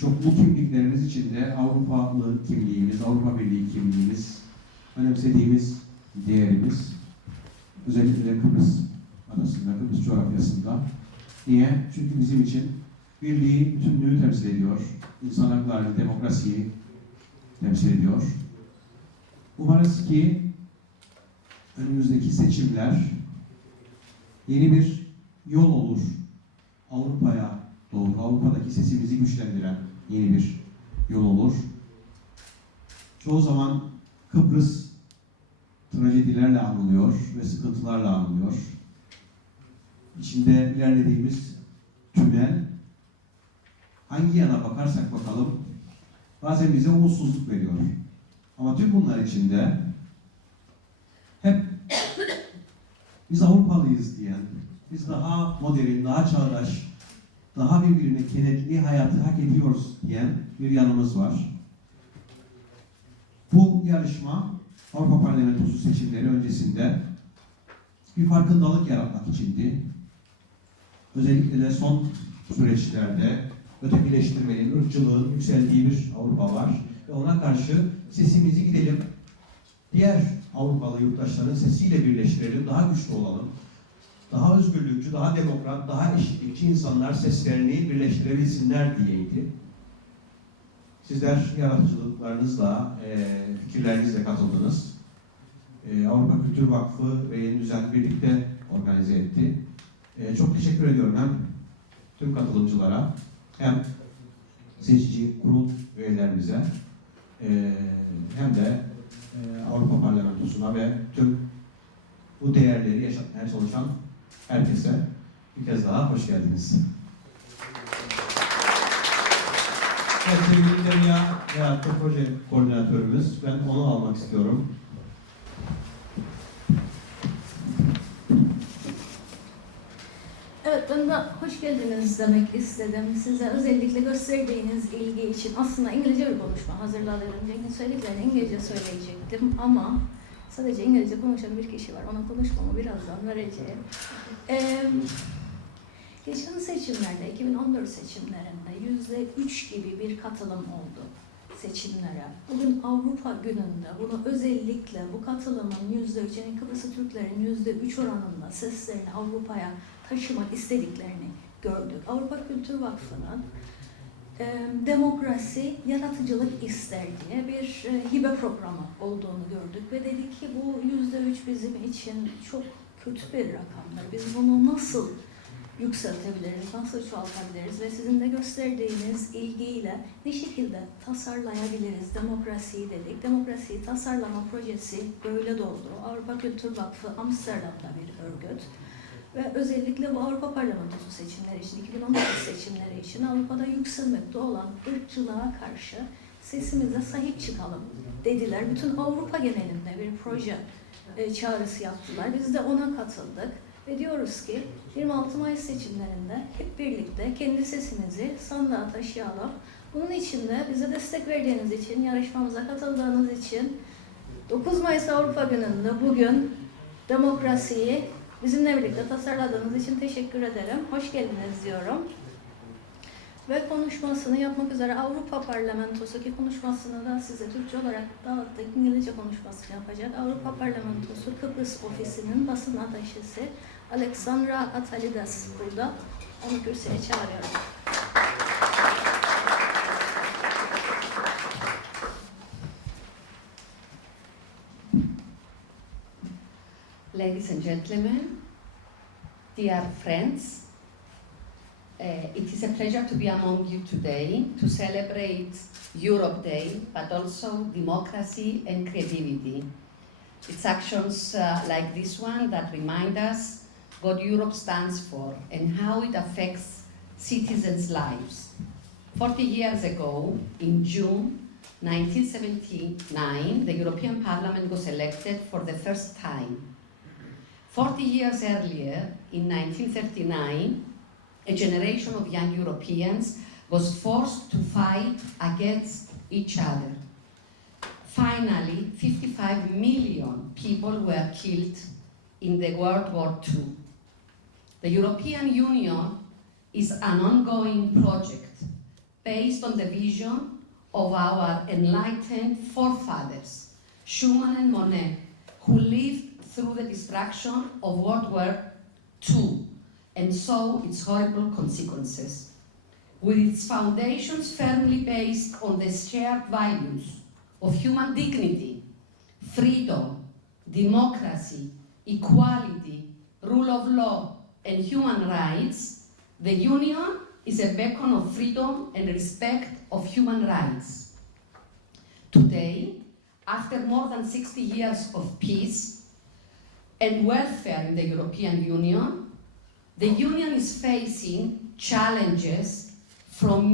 çoklu kimliklerimiz içinde Avrupalı kimliğimiz, Avrupa Birliği kimliğimiz, önemsediğimiz değerimiz, özellikle de Kıbrıs adasında, Kıbrıs coğrafyasında. Niye? Çünkü bizim için birliği, bütünlüğü temsil ediyor, insan haklarını, demokrasiyi temsil ediyor. Umarız ki önümüzdeki seçimler yeni bir yol olur. Avrupa'ya doğru, Avrupa'daki sesimizi güçlendiren yeni bir yol olur. Çoğu zaman Kıbrıs trajedilerle anılıyor ve sıkıntılarla anılıyor. İçinde ilerlediğimiz tünel, hangi yana bakarsak bakalım, bazen bize umutsuzluk veriyor. Ama tüm bunlar içinde hep biz Avrupalıyız diyen, biz daha modern, daha çağdaş, daha birbirine kenetli hayatı hak ediyoruz diyen bir yanımız var. Bu yarışma Avrupa Parlamentosu seçimleri öncesinde bir farkındalık yaratmak içindi. Özellikle de son süreçlerde ötekileştirmenin, ırkçılığın yükseldiği bir Avrupa var. Ve ona karşı sesimizi gidelim, diğer Avrupalı yurttaşların sesiyle birleştirelim, daha güçlü olalım. Daha özgürlükçü, daha demokrat, daha eşitlikçi insanlar seslerini birleştirebilsinler diyeydi. Sizler yaratıcılıklarınızla, fikirlerinizle katıldınız. Avrupa Kültür Vakfı ve Yeni Düzen birlikte organize etti. Çok teşekkür ediyorum hem tüm katılımcılara, hem seçici kurul üyelerimize, hem de Avrupa Parlamentosu'na ve tüm bu değerleri yaşatmaya çalışan herkese bir kez daha hoş geldiniz. Evet, sevgili Dünya veyahut da proje koordinatörümüz, ben onu almak istiyorum. Evet, ben de hoş geldiniz demek istedim. Size özellikle gösterdiğiniz ilgi için. Aslında İngilizce bir konuşma hazırladığım önce söylediklerini İngilizce söyleyecektim ama sadece İngilizce konuşan bir kişi var. Ona konuşmamı birazdan vereceğim. Geçen seçimlerde, 2014 seçimlerinde %3 gibi bir katılım oldu seçimlere. Bugün Avrupa gününde bunu özellikle bu katılımın %3, yani Kıbrıslı Türklerin %3 oranında seslerini Avrupa'ya taşımak istediklerini gördük. Avrupa Kültür Vakfı'nın Demokrasi, Yaratıcılık ister diye bir hibe programı olduğunu gördük ve dedik ki bu %3 bizim için çok kötü bir rakamdır. Biz bunu nasıl yükseltebiliriz, nasıl çoğaltabiliriz ve sizin de gösterdiğiniz ilgiyle ne şekilde tasarlayabiliriz demokrasiyi dedik. Demokrasiyi tasarlama projesi böyle doğdu. Avrupa Kültür Vakfı Amsterdam'da bir örgüt. Ve özellikle bu Avrupa Parlamentosu seçimleri için, 2019 seçimleri için Avrupa'da yükselmekte olan ırkçılığa karşı sesimize sahip çıkalım dediler. Bütün Avrupa genelinde bir proje çağrısı yaptılar. Biz de ona katıldık. Ve diyoruz ki 26 Mayıs seçimlerinde hep birlikte kendi sesimizi sandığa taşıyalım. Bunun için de bize destek verdiğiniz için, yarışmamıza katıldığınız için 9 Mayıs Avrupa Günü'nde bugün demokrasiyi bizimle birlikte tasarladığınız için teşekkür ederim. Hoş geldiniz diyorum. Ve konuşmasını yapmak üzere Avrupa Parlamentosu ki konuşmasını da size Türkçe olarak dağıttık, İngilizce konuşmasını yapacak. Avrupa Parlamentosu Kıbrıs Ofisi'nin basın ateşesi Alexandra Atalides burada. Onu kürsüye çağırıyorum. Ladies and gentlemen, dear friends, it is a pleasure to be among you today to celebrate Europe Day, but also democracy and creativity. It's actions like this one that remind us what Europe stands for and how it affects citizens' lives. 40 years ago, in June 1979, the European Parliament was elected for the first time. 40 years earlier, in 1939, a generation of young Europeans was forced to fight against each other. Finally, 55 million people were killed in the World War II. The European Union is an ongoing project based on the vision of our enlightened forefathers, Schumann and Monet, who lived through the destruction of World War II and saw its horrible consequences. With its foundations firmly based on the shared values of human dignity, freedom, democracy, equality, rule of law, and human rights, the Union is a beacon of freedom and respect of human rights. Today, after more than 60 years of peace and welfare in the European Union, the Union is facing challenges from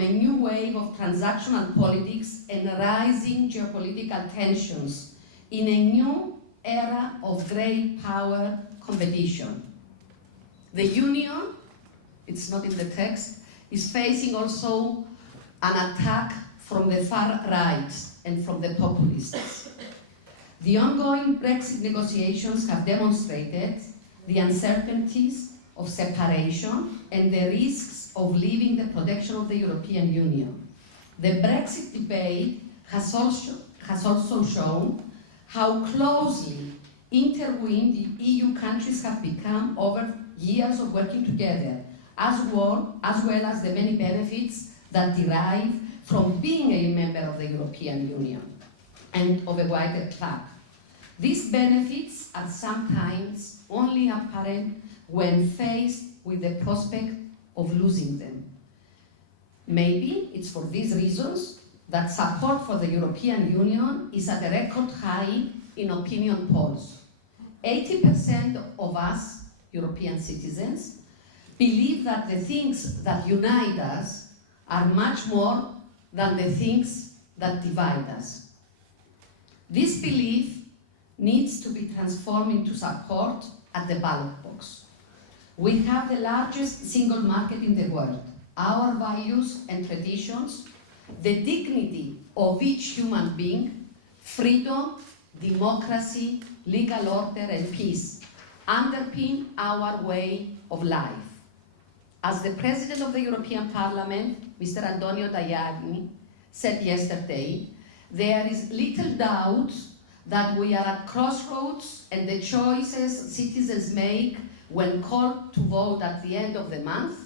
a new wave of transactional politics and rising geopolitical tensions in a new era of great power competition. The Union, it's not in the text, is facing also an attack from the far right and from the populists. The ongoing Brexit negotiations have demonstrated the uncertainties of separation and the risks of leaving the protection of the European Union. The Brexit debate has also shown how closely intertwined the EU countries have become over years of working together, as well as the many benefits that derive from being a member of the European Union and of a wider club. These benefits are sometimes only apparent when faced with the prospect of losing them. Maybe it's for these reasons that support for the European Union is at a record high in opinion polls. 80% of us, European citizens, believe that the things that unite us are much more than the things that divide us. This belief needs to be transformed into support at the ballot box. We have the largest single market in the world. Our values and traditions, the dignity of each human being, freedom, democracy, legal order, and peace underpin our way of life. As the President of the European Parliament, Mr. Antonio Tajani, said yesterday, there is little doubt that we are at crossroads and the choices citizens make when called to vote at the end of the month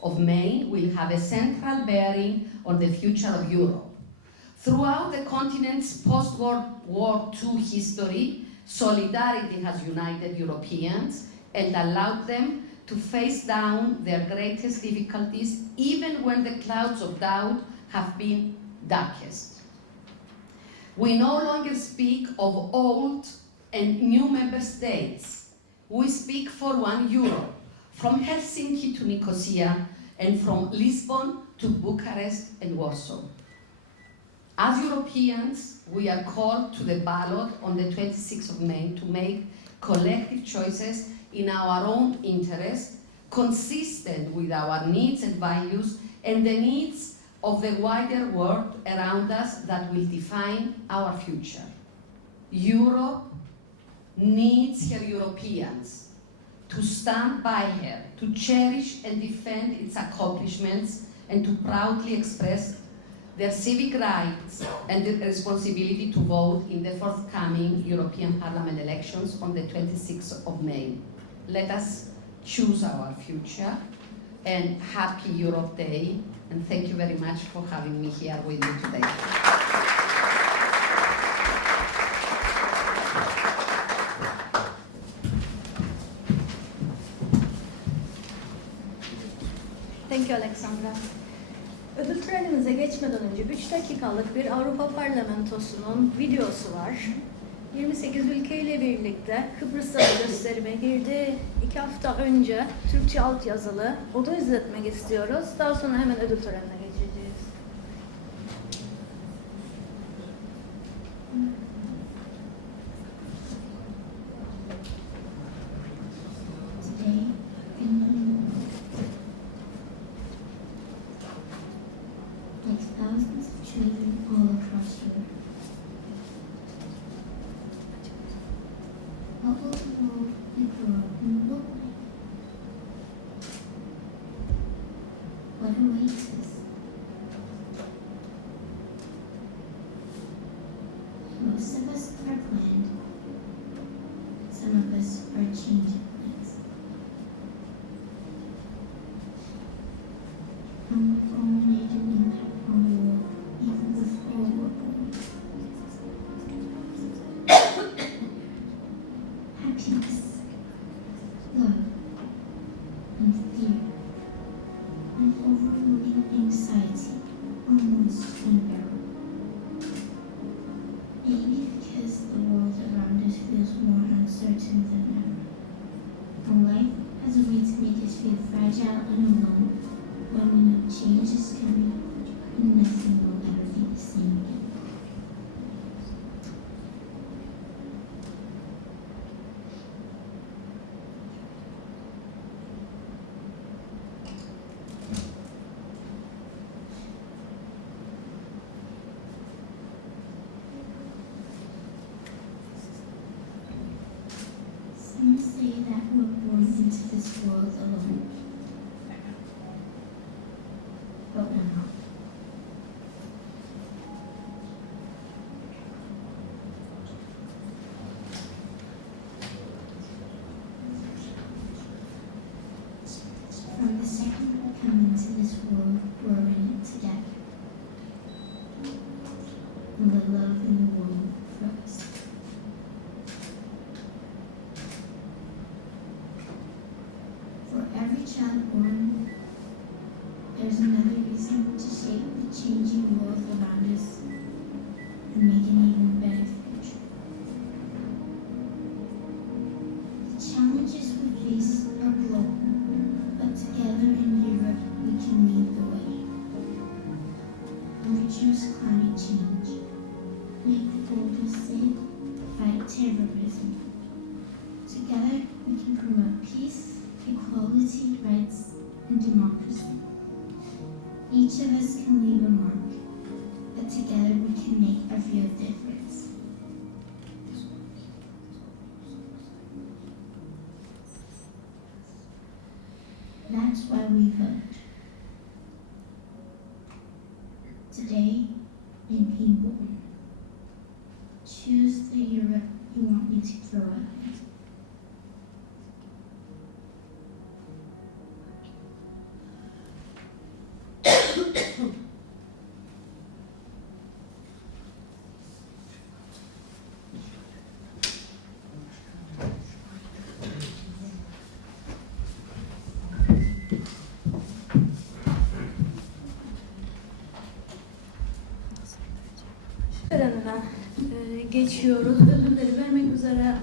of May will have a central bearing on the future of Europe. Throughout the continent's post-World War II history, solidarity has united Europeans and allowed them to face down their greatest difficulties, even when the clouds of doubt have been darkest. We no longer speak of old and new member states. We speak for one Europe, from Helsinki to Nicosia, and from Lisbon to Bucharest and Warsaw. As Europeans, we are called to the ballot on the 26th of May to make collective choices in our own interest, consistent with our needs and values and the needs of the wider world around us that will define our future. Europe needs her Europeans to stand by her, to cherish and defend its accomplishments, and to proudly express their civic rights and the responsibility to vote in the forthcoming European Parliament elections on the 26th of May. Let us choose our future, and happy Europe Day, and thank you very much for having me here with you today. Thank you, Alexandra. Ödül törenimize geçmeden önce 3 dakikalık bir Avrupa Parlamentosu'nun videosu var. 28 ülkeyle birlikte Kıbrıs'ta da gösterime girdi. 2 hafta önce Türkçe altyazılı. O da izletmek istiyoruz. Daha sonra hemen ödül törenine geçeceğiz. Today, Finland, like thousands of children all across Europe, what will the world we grow up in look like? What awaits us? and we've all made an impact on the world even before we're born. Happiness, love, and fear, and overwhelming anxiety almost unbearable. Maybe because the world around us feels more uncertain than ever. And life has a way to make us feel fragile and alone when we know change is coming and nothing will ever be the same again. Some say that we're born into this world alone. But we're not. From the second we come into this world, we're in it together. And the love in the world flows. For every child born, there's another reason to shape the changing world around us and make an even better future. The challenges we face are global, but together in Europe we can lead the way. Reduce climate change, make the borders safe, fight terrorism. Together we can promote peace, equality, rights, and democracy. Each of us can leave a mark, but together we can make a real difference. That's why we vote. Today, in people, choose the Europe you want me to grow up in. Törenine geçiyoruz. Ödülleri vermek üzere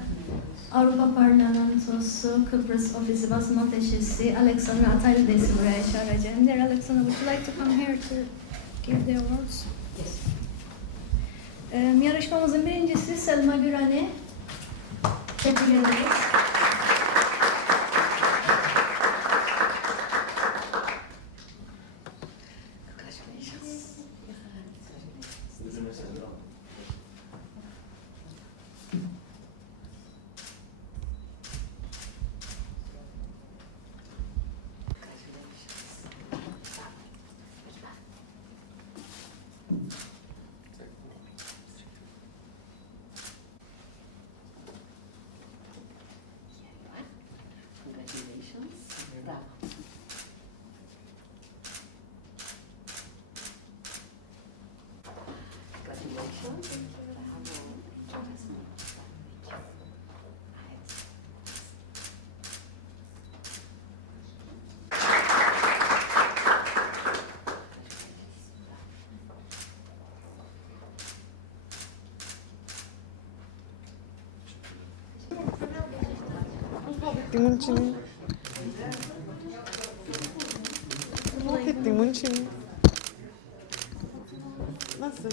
Avrupa Parlamentosu Kıbrıs Ofisi Basın Ateşesi Alexandra Ataylides'i buraya çağıracağım. Dear Alexandra, would you like to come here to give the awards? Yes. Yarışmamızın birincisi Selma Güran'ı tebrik ederiz. Congratulations. Congratulations. Bravo. Congratulations. ettin bunun için? Hak ettin bunun için. Nasıl?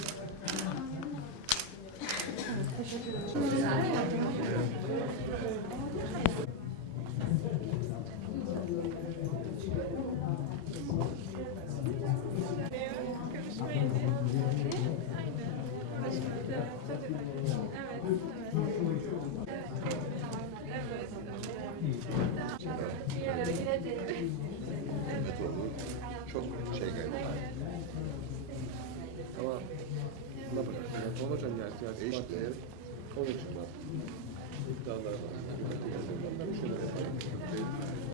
Çok şey geldi. Ama buna bırak. Olacak yani eşit değil. Onun için var. İddialar var. Şöyle yapalım.